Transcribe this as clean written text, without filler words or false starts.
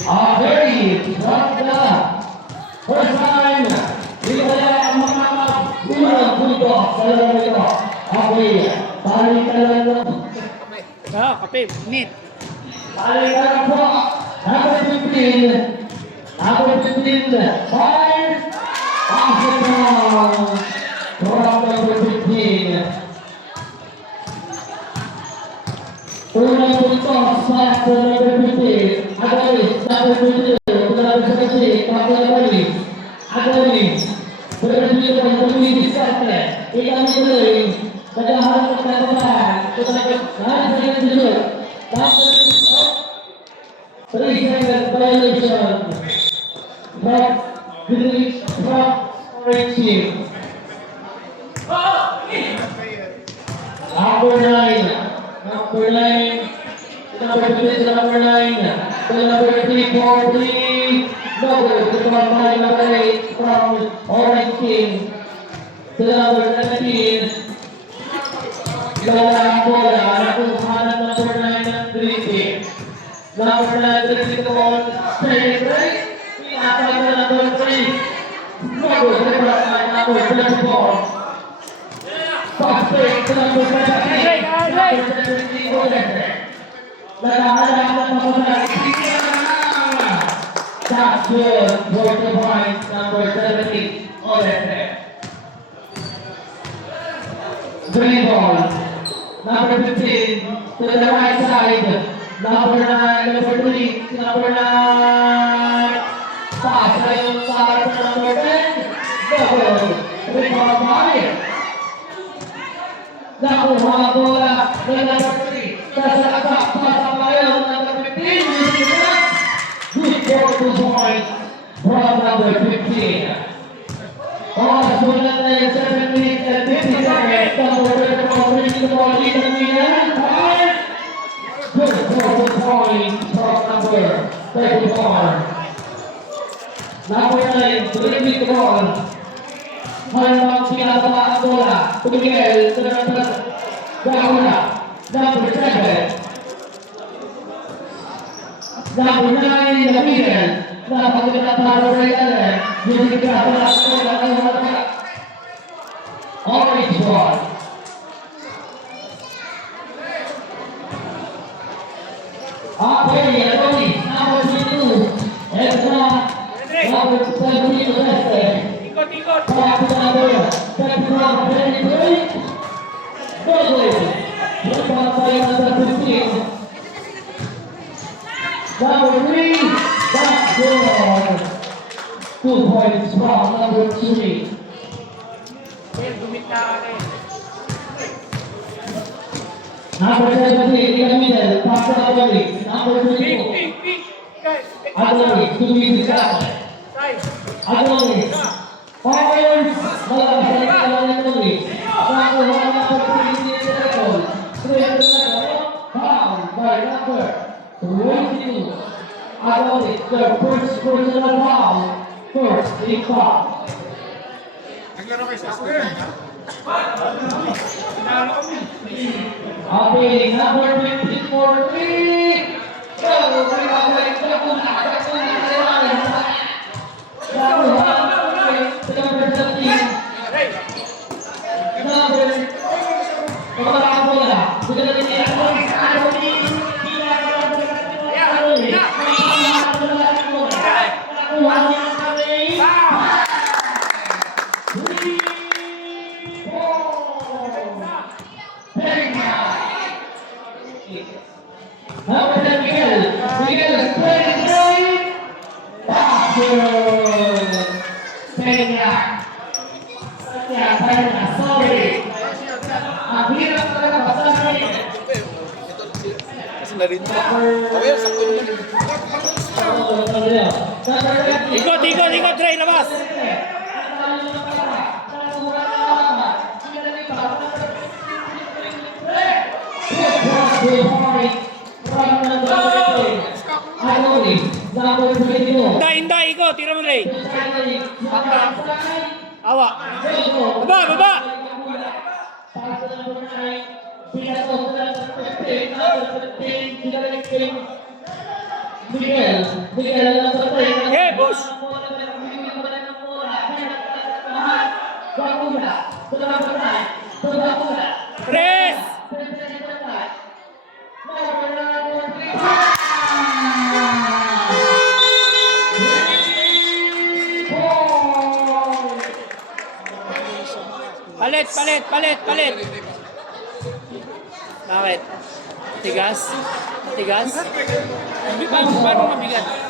Very ganda. First time. Dito kaya ang mga unang punto sa laro nito. Okay. Balikan lang. Kape, meat. Balikan po. Number 15. Number 15. Fires. Off the ground. From number 15. Unang punto sa number 15. Agalis, number 22. Number 17. Agalis. Agalis. Berhenti dengan pemilih diskarten. Ikan mulai. Kedaharan kedatangan. Kedatangan saya tunjuk. Three second violation. From Green from Orange team. Number 9. Number 9. Number 3 number 9. Number 3 4 3. Number 8 from Orange team. Number 17. Dalam bola nakuha ng number 9 ng Green team. Number 9 Green team. Stay right. Pinatay na number 3. Number 24. Suspect number 17. That's good. For the point, number 17. Olete. Green ball. Number 15 to the right side. Number 9, number 3, number 9. Pass na yung para sa number 10. Double. Rebound by. Nakuha ang bola ng number 3. Sasaksak pa sa bayo ng number 15. Good for 2 points from number 15. Oras mula na yung 7 minutes and 50 seconds. Number 34 brings the ball in the middle. Good for 2 points from number 34. Number 9, bringing the ball. Halimbawa pinatawa ang bola. Tumigil sa number Gahuna. Number 7. Number 9 in the middle. Napakita para sa ilan. Hindi ka pala ang bola ng mga orange ball. Okay, Adonis, number 22. Ezra, number 17, Lester. Ikot. Number 23. Douglas. Number 15. Number 3. That's good. 2 points from number 3. Dumit na rin. Number 17 in the middle. Pass to Adonis. Number 22. Pink. Guys, Adonis to be discussed. Size. Adonis. Fires. Malabas na yung Adonis. Nakuha na po si Nicole. Straight to the middle. Found by number 22. Adonis, the first personal foul. First in foul. Naglaro kayo sa school. Sinalo kami. Okay, number 15 for 3. Number Ikot, Dre, labas. Hinda, ikot, tira mo, Dre. Awa. Baba. Miguel. Miguel ang nasa tayo. Eh, push! Tres! Palit, palit, palit, palit. Bakit? Tigas? Tigas? Paano mabigat?